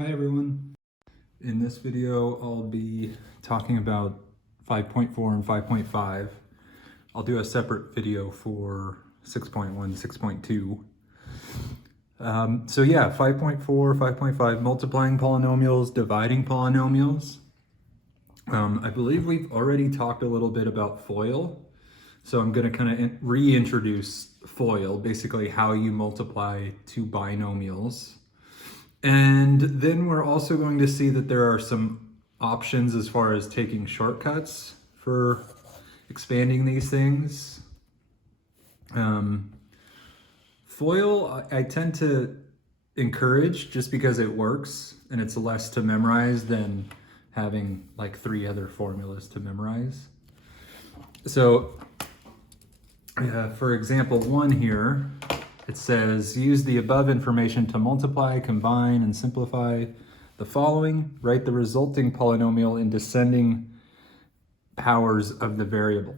Hi everyone. In this video, I'll be talking about 5.4 and 5.5. I'll do a separate video for 6.1, 6.2. So yeah, 5.4, 5.5, multiplying polynomials, dividing polynomials. I believe we've already talked a little bit about FOIL. So I'm going to kind of reintroduce FOIL, basically how you multiply two binomials. And then we're also going to see that there are some options as far as taking shortcuts for expanding these things. FOIL, I tend to encourage just because it works and it's less to memorize than having like 3 other formulas to memorize. So for example 1 here, it says, use the above information to multiply, combine, and simplify the following. Write the resulting polynomial in descending powers of the variable.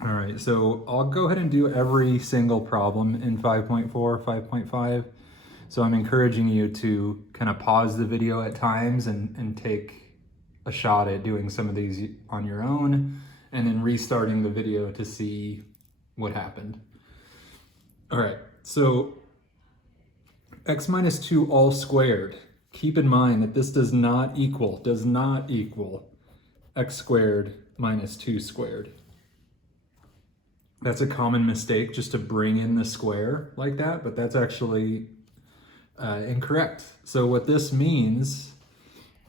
All right, so I'll go ahead and do every single problem in 5.4, 5.5. So I'm encouraging you to kind of pause the video at times and take a shot at doing some of these on your own, and then restarting the video to see what happened. All right, so x minus 2 all squared. Keep in mind that this does not equal x squared minus 2 squared. That's a common mistake, just to bring in the square like that, but that's actually incorrect. So what this means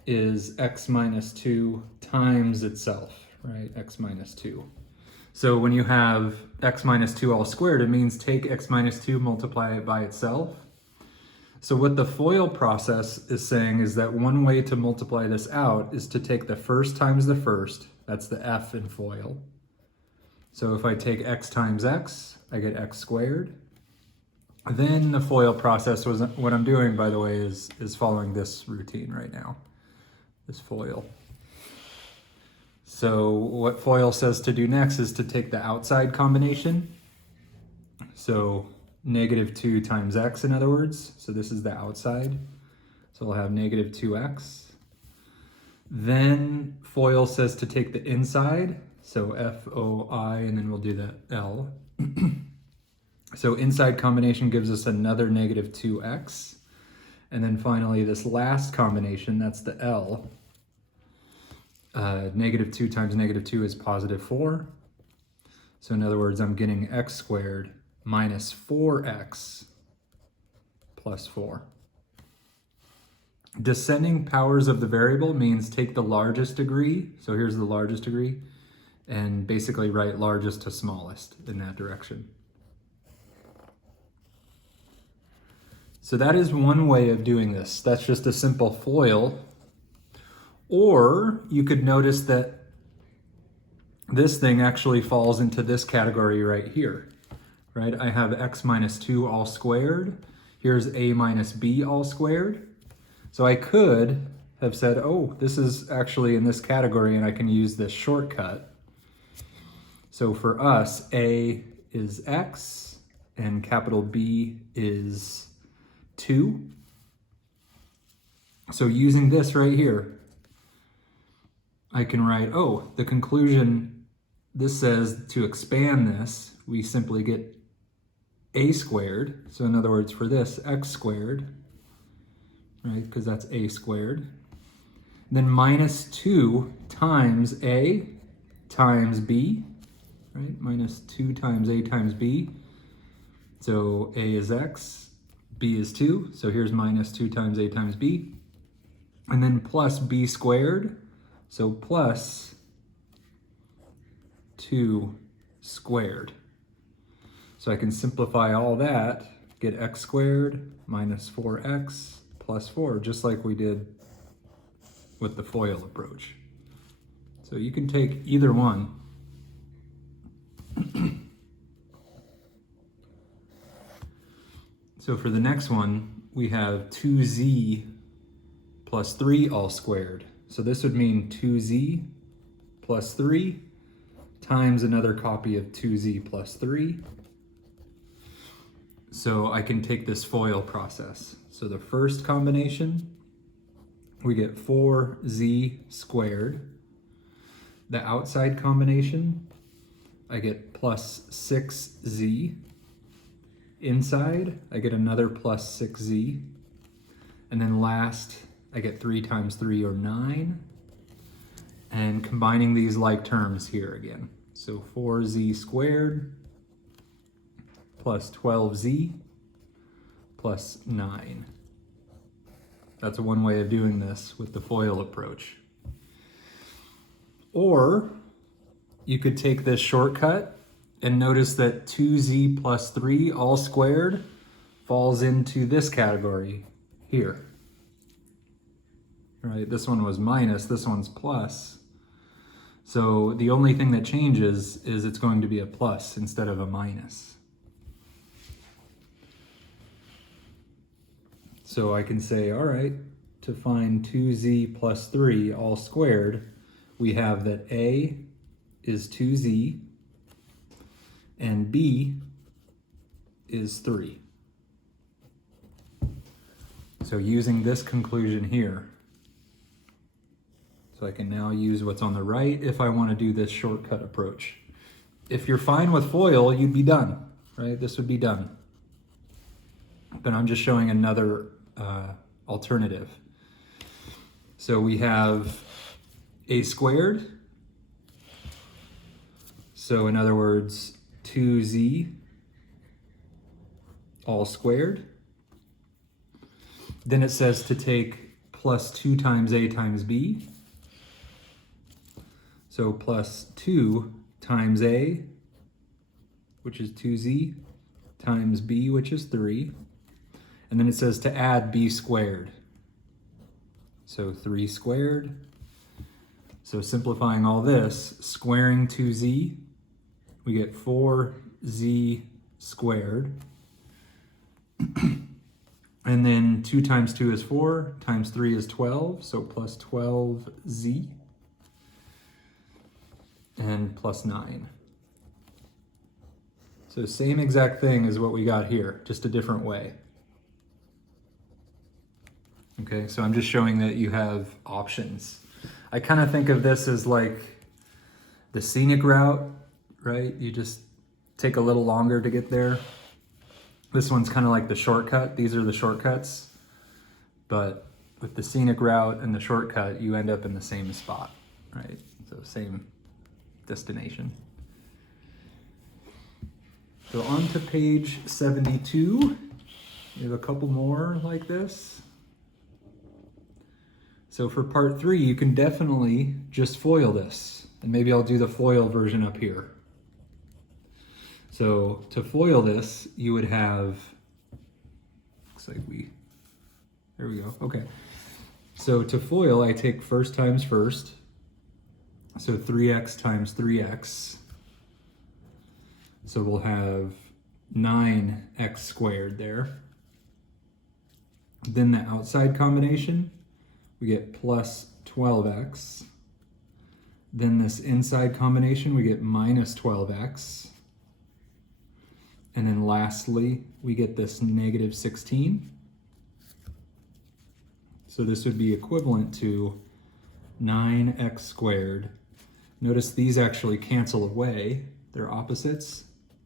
is x minus 2 times itself, right? X minus 2. So when you have x minus 2 all squared, it means take x minus 2, multiply it by itself. So what the FOIL process is saying is that one way to multiply this out is to take the first times the first. That's the f in FOIL. So if I take x times x, I get x squared. Then the FOIL process, what I'm doing, by the way, is following this routine right now, this FOIL. So what FOIL says to do next is to take the outside combination. So negative 2 times x, in other words. So this is the outside. So we'll have negative 2x. Then FOIL says to take the inside. So FOI, and then we'll do the L. So inside combination gives us another negative 2x. And then finally this last combination, that's the L. Negative 2 times negative 2 is positive 4. So in other words, I'm getting x squared minus 4x plus 4. Descending powers of the variable means take the largest degree. So here's the largest degree. And basically write largest to smallest in that direction. So that is one way of doing this. That's just a simple FOIL. Or you could notice that this thing actually falls into this category right here, right? I have x minus 2 all squared. Here's a minus b all squared. So I could have said, oh, this is actually in this category and I can use this shortcut. So for us, a is x and capital B is 2. So using this right here, I can write, oh, the conclusion, this says to expand this, we simply get a squared. So in other words, for this, x squared, right, because that's a squared. Then minus 2 times a times b, right, minus 2 times a times b. So a is x, b is 2. So here's minus 2 times a times b. And then plus b squared. So plus 2 squared. So I can simplify all that, get x squared minus 4x plus 4, just like we did with the FOIL approach. So you can take either one. So for the next one, we have 2z plus 3 all squared. So this would mean 2z plus 3 times another copy of 2z plus 3. So I can take this FOIL process. So the first combination, we get 4z squared. The outside combination, I get plus 6z. Inside, I get another plus 6z. And then last, I get 3 times 3 or 9. And combining these like terms here again. So 4z squared plus 12z plus 9. That's one way of doing this with the FOIL approach. Or you could take this shortcut and notice that 2z plus 3 all squared falls into this category here. Right, this one was minus, this one's plus. So the only thing that changes is it's going to be a plus instead of a minus. So I can say, all right, to find 2z plus 3 all squared, we have that a is 2z and b is 3. So using this conclusion here, so I can now use what's on the right if I want to do this shortcut approach. If you're fine with FOIL, you'd be done, right? This would be done. But I'm just showing another alternative. So we have a squared. So in other words, 2z all squared. Then it says to take plus 2 times a times b. So plus 2 times a, which is 2z, times b, which is 3. And then it says to add b squared. So 3 squared. So simplifying all this, squaring 2z, we get 4z squared. And then 2 times 2 is 4, times 3 is 12, so plus 12z. And plus 9. So same exact thing as what we got here, just a different way. Okay, so I'm just showing that you have options. I kind of think of this as like the scenic route, right? You just take a little longer to get there. This one's kind of like the shortcut. These are the shortcuts. But with the scenic route and the shortcut, you end up in the same spot, right? So same destination. So on to page 72. We have a couple more like this. So for part 3, you can definitely just FOIL this. And maybe I'll do the FOIL version up here. So to FOIL this, you would have, looks like there we go, okay. So to FOIL, I take first times first. So 3x times 3x. So we'll have 9x squared there. Then the outside combination, we get plus 12x. Then this inside combination, we get minus 12x. And then lastly, we get this negative 16. So this would be equivalent to 9x squared. Notice these actually cancel away. They're opposites.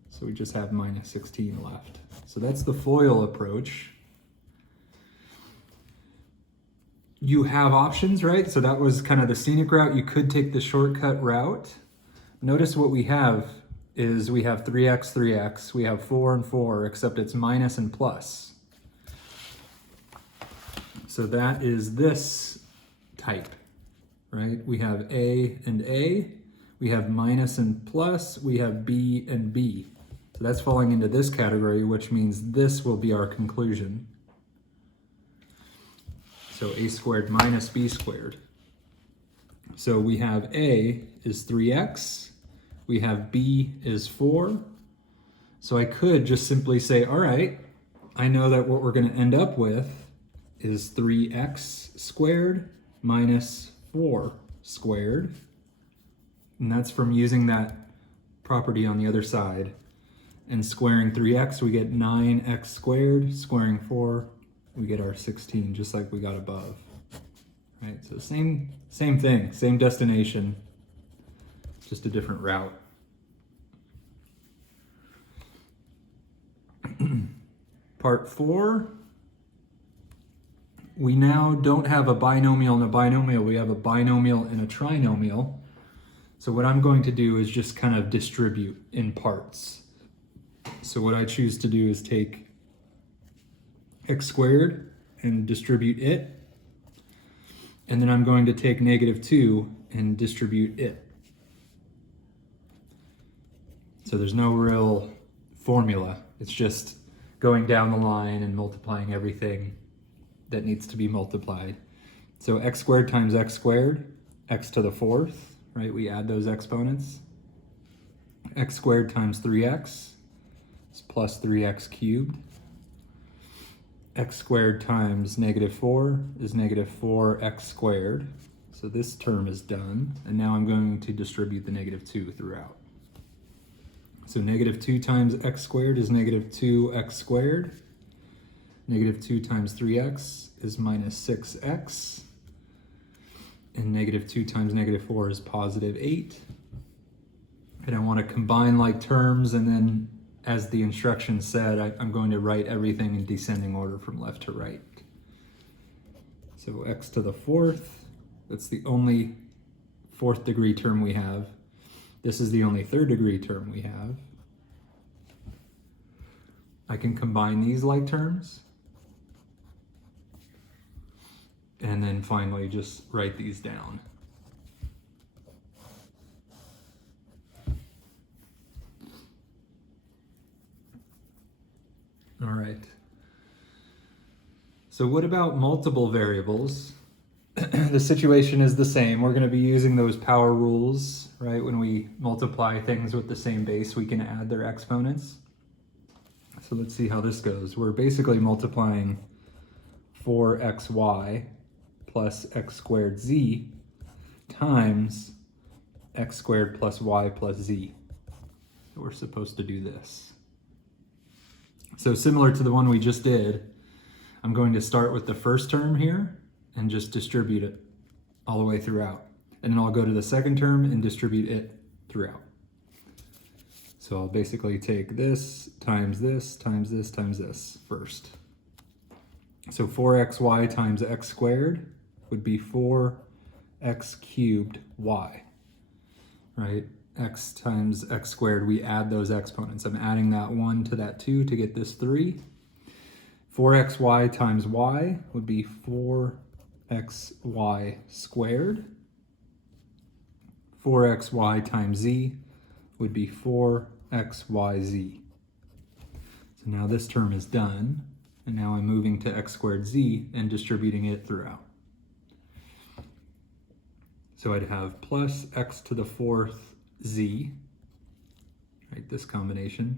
So we just have minus 16 left. So that's the FOIL approach. You have options, right? So that was kind of the scenic route. You could take the shortcut route. Notice what we have is we have 3x, 3x. We have 4 and 4, except it's minus and plus. So that is this type, right? We have A and A. We have minus and plus. We have B and B. So that's falling into this category, which means this will be our conclusion. So a squared minus b squared. So we have a is 3x. We have b is 4. So I could just simply say, all right, I know that what we're going to end up with is 3x squared minus 4 squared. And that's from using that property on the other side. And squaring 3x, we get 9x squared. Squaring 4, we get our 16, just like we got above. Right, so same thing, same destination, just a different route. Part 4, we now don't have a binomial and a binomial, we have a binomial and a trinomial. So what I'm going to do is just kind of distribute in parts. So what I choose to do is take x squared and distribute it. And then I'm going to take -2 and distribute it. So there's no real formula. It's just going down the line and multiplying everything that needs to be multiplied. So x squared times x squared, x to the 4th, right? We add those exponents. X squared times 3x is plus 3x cubed. X squared times -4 is -4x squared. So this term is done. And now I'm going to distribute the -2 throughout. So -2 times x squared is -2x squared. -2 times 3x is -6x. And -2 times -4 is +8. And I want to combine like terms, and then as the instructions said, I'm going to write everything in descending order from left to right. So x to the 4th, that's the only 4th degree term we have. This is the only 3rd degree term we have. I can combine these like terms. And then finally just write these down. All right. So what about multiple variables? The situation is the same. We're going to be using those power rules, right? When we multiply things with the same base, we can add their exponents. So let's see how this goes. We're basically multiplying 4xy plus x squared z times x squared plus y plus z. So we're supposed to do this. So similar to the one we just did, I'm going to start with the first term here and just distribute it all the way throughout. And then I'll go to the second term and distribute it throughout. So I'll basically take this times this times this times this first. So 4xy times x squared would be 4x cubed y, right? X times x squared, we add those exponents. I'm adding that 1 to that 2 to get this 3. 4xy times y would be 4xy squared. 4xy times z would be 4xyz. So now this term is done, and now I'm moving to x squared z and distributing it throughout. So I'd have plus x to the 4th z, right, this combination,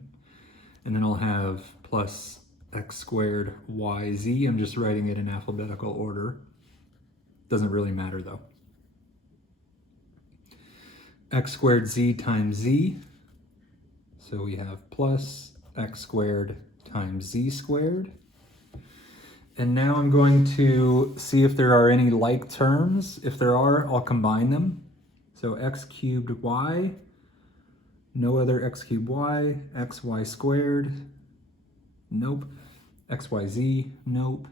and then I'll have plus x squared yz. I'm just writing it in alphabetical order. Doesn't really matter though. X squared z times z, so we have plus x squared times z squared. And now I'm going to see if there are any like terms. If there are, I'll combine them. So x cubed y, no other x cubed y, xy squared, nope, xyz, nope,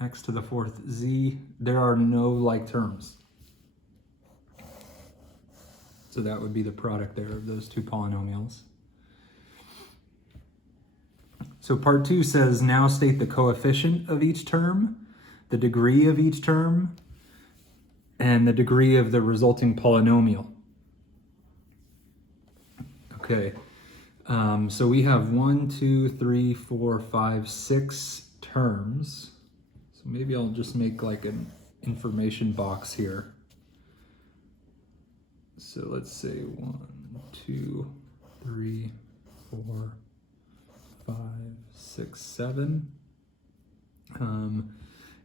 x to the 4th z, there are no like terms. So that would be the product there of those two polynomials. So part 2 says, now state the coefficient of each term, the degree of each term, and the degree of the resulting polynomial. Okay, so we have 1, 2, 3, 4, 5, 6 terms. So maybe I'll just make like an information box here. So let's say 1, 2, 3, 4, 5, 6, 7. And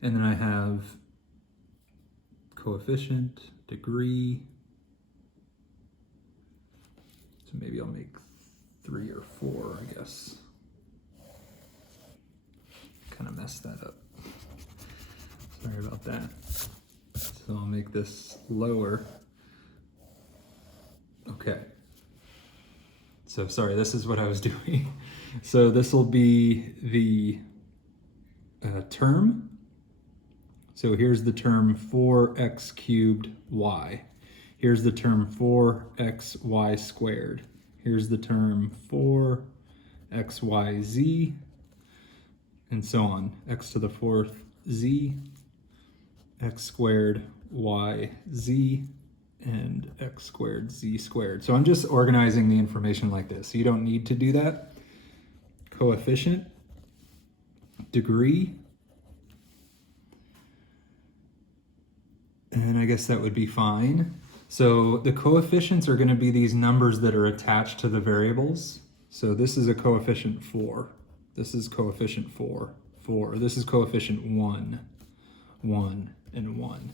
then I have coefficient, degree. So maybe I'll make 3 or 4, I guess. Kind of messed that up. Sorry about that. So I'll make this lower. Okay. So sorry, this is what I was doing. So this will be the term. So here's the term 4x cubed y. Here's the term 4xy squared. Here's the term 4xyz, and so on. X to the 4th z, x squared y z, and x squared z squared. So I'm just organizing the information like this. So you don't need to do that. Coefficient, degree, and I guess that would be fine. So the coefficients are going to be these numbers that are attached to the variables. So this is a coefficient 4. This is coefficient 4, 4. This is coefficient 1, 1, and 1.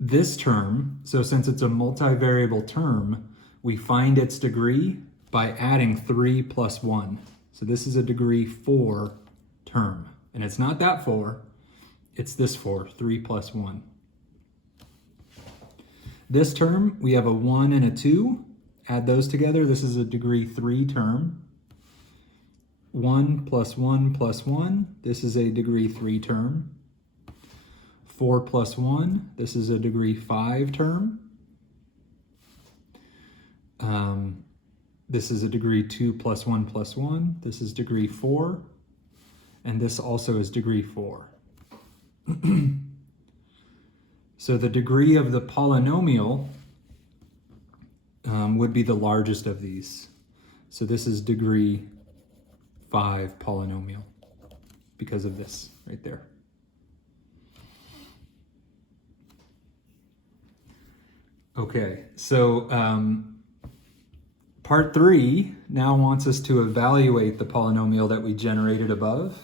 This term, so since it's a multivariable term, we find its degree by adding 3 plus 1. So this is a degree 4 term. And it's not that 4, it's this 4, 3 plus 1. This term, we have a 1 and a 2. Add those together. This is a degree 3 term. 1 plus 1 plus 1. This is a degree 3 term. 4 plus 1. This is a degree 5 term. This is a degree 2 plus 1 plus 1. This is degree 4. And this also is degree 4. So the degree of the polynomial would be the largest of these. So this is degree 5 polynomial because of this right there. Okay, so part 3 now wants us to evaluate the polynomial that we generated above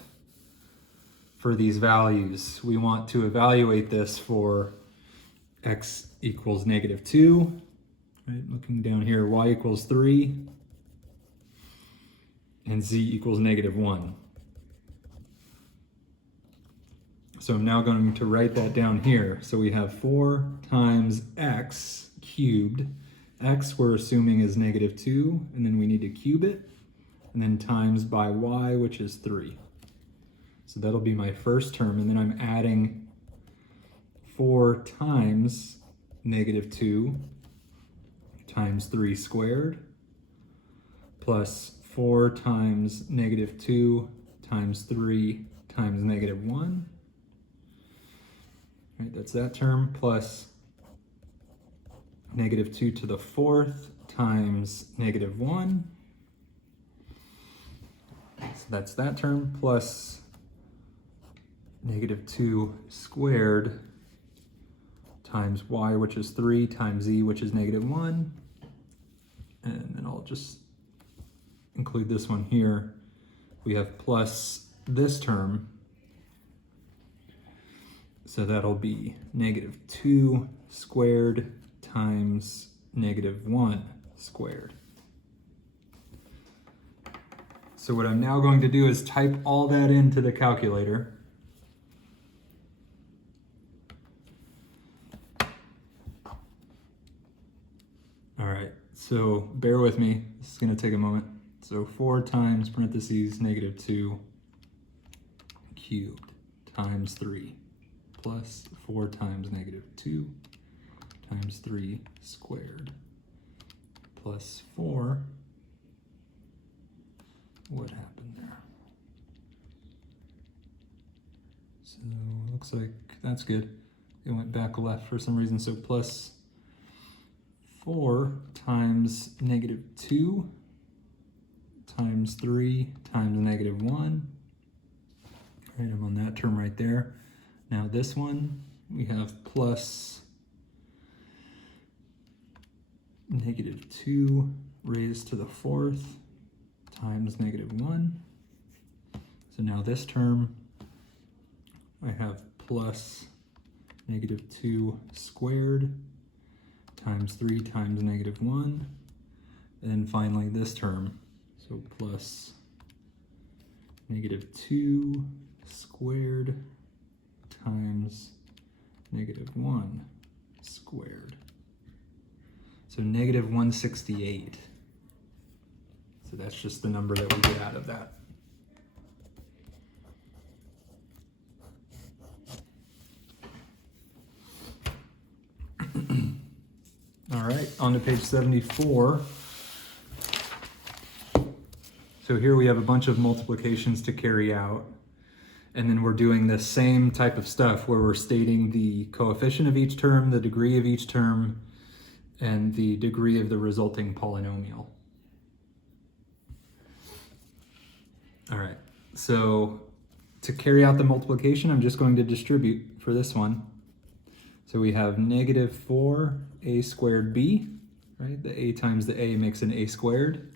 for these values. We want to evaluate this for x equals -2, right? Looking down here, y equals 3, and z equals -1. So I'm now going to write that down here. So we have 4 times x cubed. X we're assuming is -2, and then we need to cube it, and then times by y, which is 3. So that'll be my first term, and then I'm adding 4 times -2 times 3 squared plus 4 times -2 times 3 times -1. Right, that's that term, plus -2 to the 4th times -1. So that's that term, plus -2 squared times y, which is 3, times z, which is -1. And then I'll just include this one here. We have plus this term. So that'll be -2 squared times -1 squared. So what I'm now going to do is type all that into the calculator. All right, so bear with me. This is going to take a moment. So 4 times parentheses -2 cubed times 3 plus 4 times -2 times 3 squared plus 4. What happened there? So it looks like that's good. It went back left for some reason. So plus 4 times -2 times 3 times -1. Right, I'm on that term right there. Now this one, we have plus -2 raised to the 4th times -1. So now this term, I have plus -2 squared times 3 times -1. And then finally this term, so plus -2 squared times -1 squared. So -168. So that's just the number that we get out of that. All right, on to page 74. So here we have a bunch of multiplications to carry out. And then we're doing the same type of stuff where we're stating the coefficient of each term, the degree of each term, and the degree of the resulting polynomial. All right, so to carry out the multiplication, I'm just going to distribute for this one. So we have -4a squared b, right? The a times the a makes an a squared.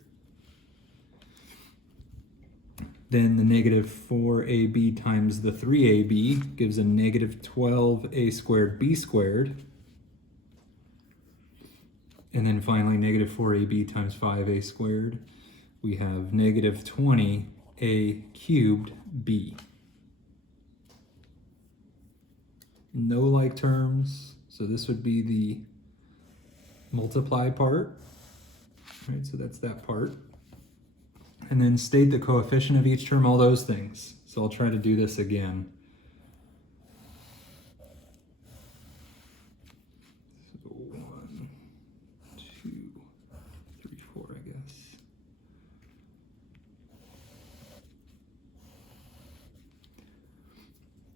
Then the -4ab times the 3ab gives a -12a squared b squared. And then finally -4ab times 5a squared, we have -20a cubed b. No like terms, so this would be the multiply part, right? So that's that part. And then state the coefficient of each term, all those things. So I'll try to do this again. So 1, 2, 3, 4, I guess.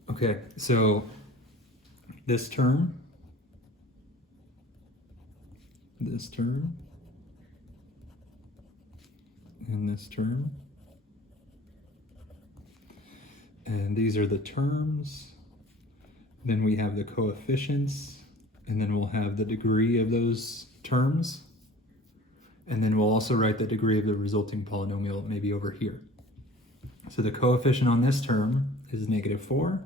Okay, so this term, and this term, and these are the terms. Then we have the coefficients, and then we'll have the degree of those terms, and then we'll also write the degree of the resulting polynomial maybe over here. So the coefficient on this term is -4,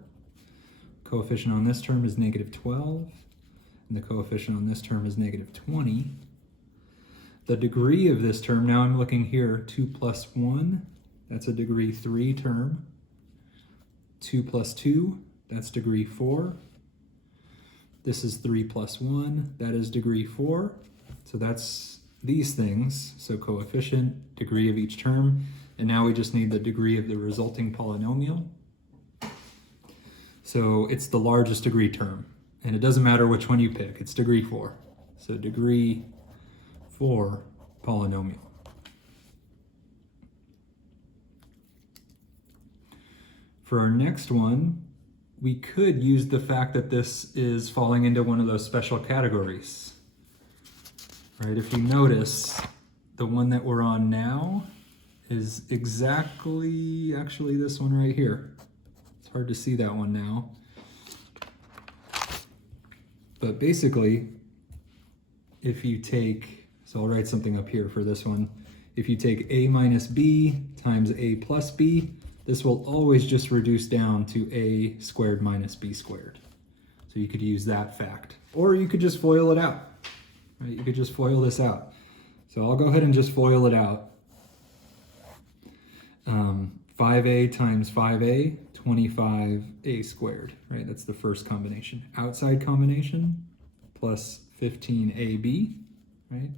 coefficient on this term is -12, and the coefficient on this term is -20. The degree of this term, now I'm looking here, 2 plus 1, that's a degree 3 term. 2 plus 2, that's degree 4. This is 3 plus 1, that is degree 4. So that's these things, so coefficient, degree of each term, and now we just need the degree of the resulting polynomial. So it's the largest degree term, and it doesn't matter which one you pick, it's degree 4. So degree 4 polynomial. For our next one, we could use the fact that this is falling into one of those special categories. Right, if you notice, the one that we're on now is exactly, actually this one right here. It's hard to see that one now. But basically, if you take, so I'll write something up here for this one. If you take a minus b times a plus b, this will always just reduce down to a squared minus b squared. So you could use that fact. Or you could just FOIL it out. Right? You could just FOIL this out. So I'll go ahead and just FOIL it out. 5a times 5a, 25a squared, right? That's the first combination. Outside combination, plus 15ab, right?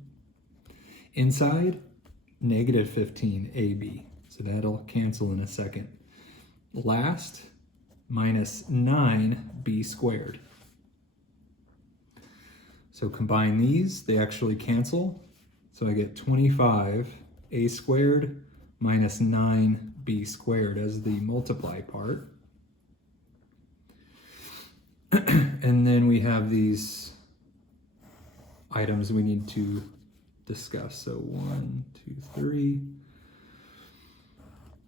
Inside, negative 15ab. So that'll cancel in a second. Last, minus 9b squared. So combine these, they actually cancel. So I get 25a squared minus 9b squared as the multiply part. And then we have these items we need to discuss. So 1, 2, 3.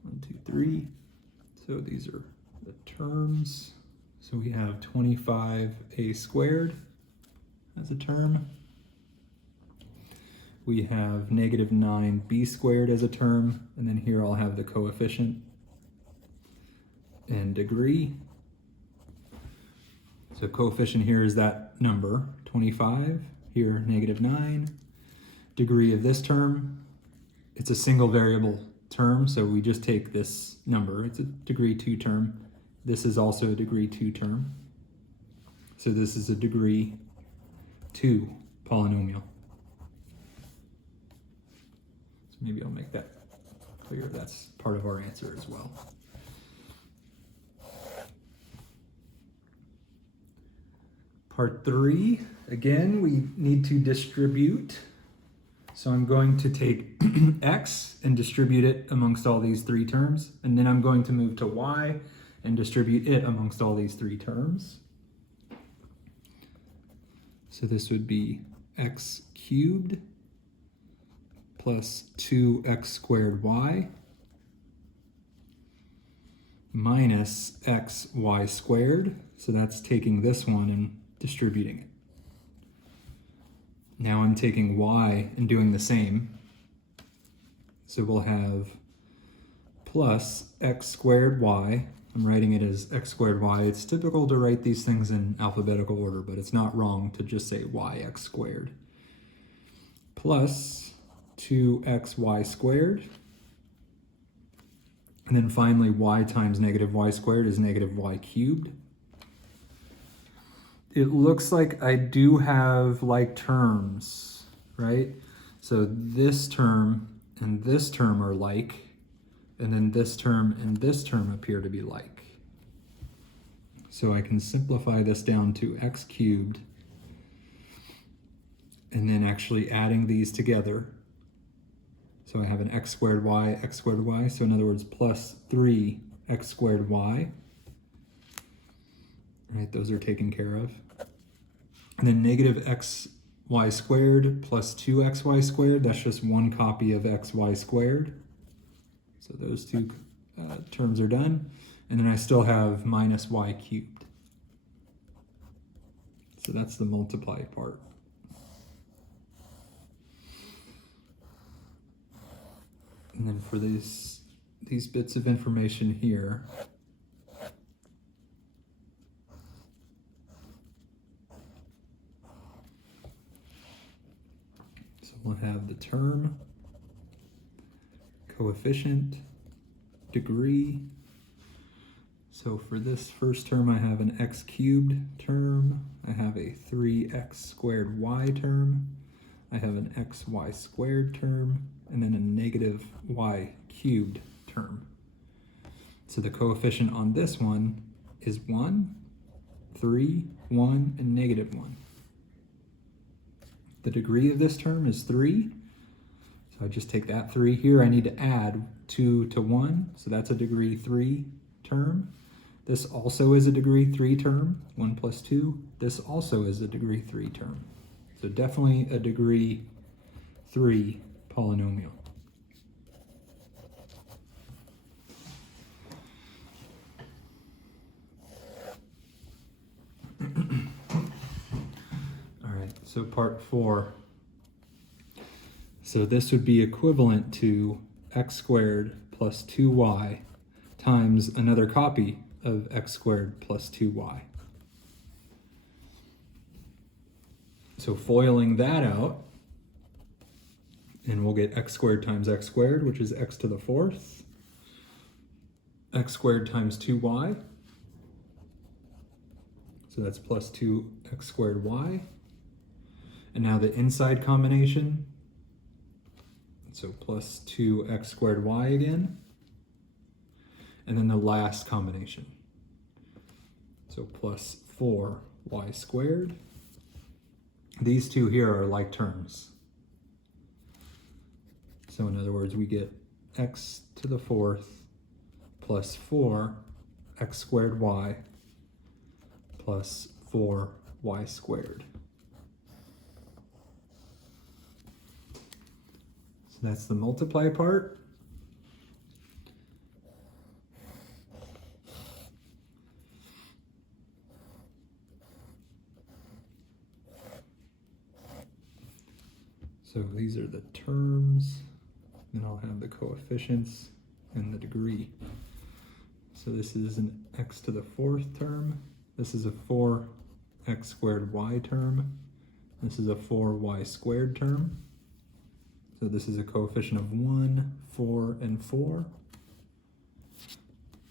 1, 2, 3. So these are the terms. So we have 25a squared as a term. We have negative 9b squared as a term, and then here I'll have the coefficient and degree. So coefficient here is that number, 25, here negative 9, degree of this term, it's a single variable term, so we just take this number. It's a degree 2 term. This is also a degree 2 term. So this is a degree 2 polynomial. So maybe I'll make that clear. That's part of our answer as well. Part 3, again, we need to distribute. So I'm going to take x and distribute it amongst all these 3 terms, and then I'm going to move to y and distribute it amongst all these 3 terms. So this would be x cubed plus 2x squared y minus xy squared. So that's taking this one and distributing it. Now I'm taking y and doing the same. So we'll have plus x squared y. I'm writing it as x squared y. It's typical to write these things in alphabetical order, but it's not wrong to just say yx squared. Plus 2xy squared. And then finally, y times negative y squared is negative y cubed. It looks like I do have like terms, right? So this term and this term are like, and then this term and this term appear to be like. So I can simplify this down to x cubed, and then actually adding these together. So I have an x squared y. So in other words, plus 3x squared y. Right, those are taken care of. And then negative xy squared plus 2xy squared, that's just one copy of xy squared. So those 2 terms are done. And then I still have minus y cubed. So that's the multiply part. And then for these bits of information here, we'll have the term, coefficient, degree. So for this first term, I have an x cubed term. I have a 3x squared y term. I have an xy squared term, and then a negative y cubed term. So the coefficient on this one is 1, 3, 1, and negative 1. The degree of this term is 3. So I just take that 3 here. I need to add 2 to 1. So that's a degree 3 term. This also is a degree 3 term, 1 plus 2. This also is a degree 3 term. So definitely a degree 3 polynomial. So part 4. So this would be equivalent to x squared plus 2y times another copy of x squared plus 2y. So foiling that out, and we'll get x squared times x squared, which is x to the 4th, x squared times 2y, so that's plus 2x squared y. And now the inside combination, so plus 2x squared y again. And then the last combination, so plus 4y squared. These two here are like terms. So in other words, we get x to the 4th plus 4x squared y plus 4y squared. So that's the multiply part. So these are the terms, then I'll have the coefficients and the degree. So this is an x to the 4th term. This is a 4x squared y term. This is a 4y squared term. So this is a coefficient of 1, 4, and 4.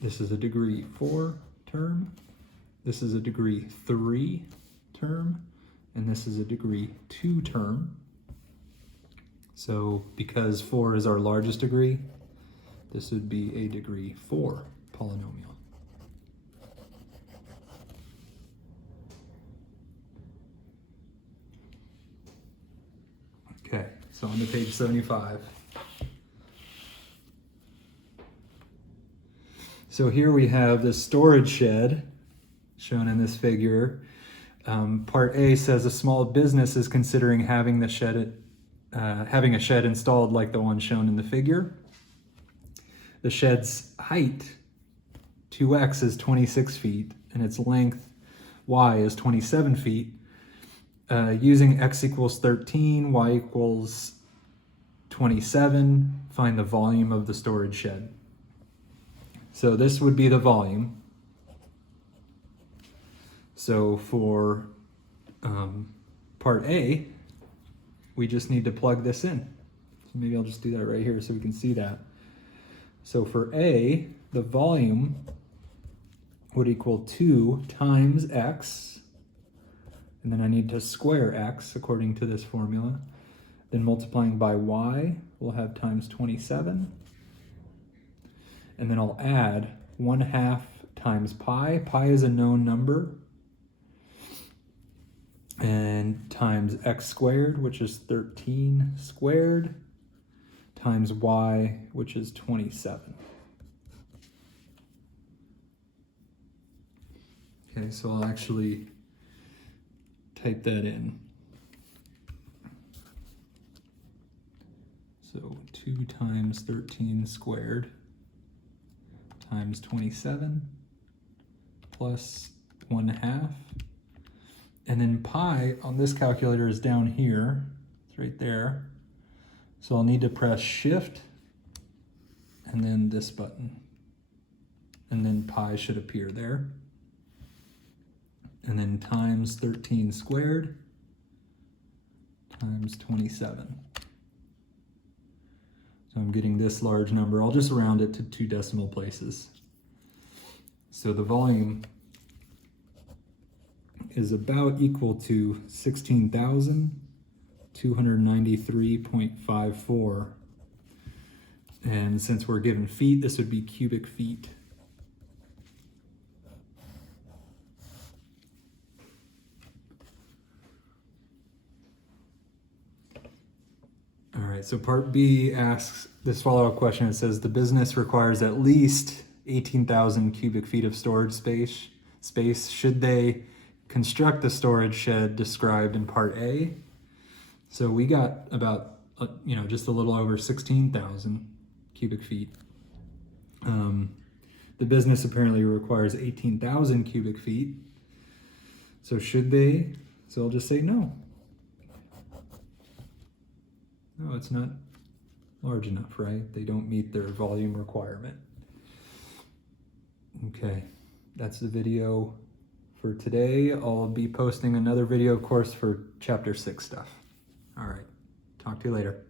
This is a degree 4 term. This is a degree 3 term. And this is a degree 2 term. So because 4 is our largest degree, this would be a degree 4 polynomial. Okay, so on to page 75. So here we have the storage shed shown in this figure. Part A says a small business is considering having a shed installed like the one shown in the figure. The shed's height, 2x, is 26 feet, and its length, y, is 27 feet. Using x equals 13, y equals 27, find the volume of the storage shed. So this would be the volume. So for part A, we just need to plug this in. So maybe I'll just do that right here so we can see that. So for A, the volume would equal 2 times x, and then I need to square x according to this formula. Then multiplying by y, we'll have times 27. And then I'll add 1/2 times pi. Pi is a known number. And times x squared, which is 13 squared, times y, which is 27. Okay, so I'll actually type that in. So 2 times 13 squared times 27 plus 1/2. And then pi on this calculator is down here. It's right there. So I'll need to press shift and then this button. And then pi should appear there. And then times 13 squared times 27. So I'm getting this large number. I'll just round it to 2 decimal places. So the volume is about equal to 16,293.54. And since we're given feet, this would be cubic feet. All right, so part B asks this follow-up question. It says the business requires at least 18,000 cubic feet of storage space. Should they construct the storage shed described in part A? So we got about, just a little over 16,000 cubic feet. The business apparently requires 18,000 cubic feet. So should they? So I'll just say no. No, it's not large enough, right? They don't meet their volume requirement. Okay, that's the video for today. I'll be posting another video, of course, for chapter 6 stuff. All right, talk to you later.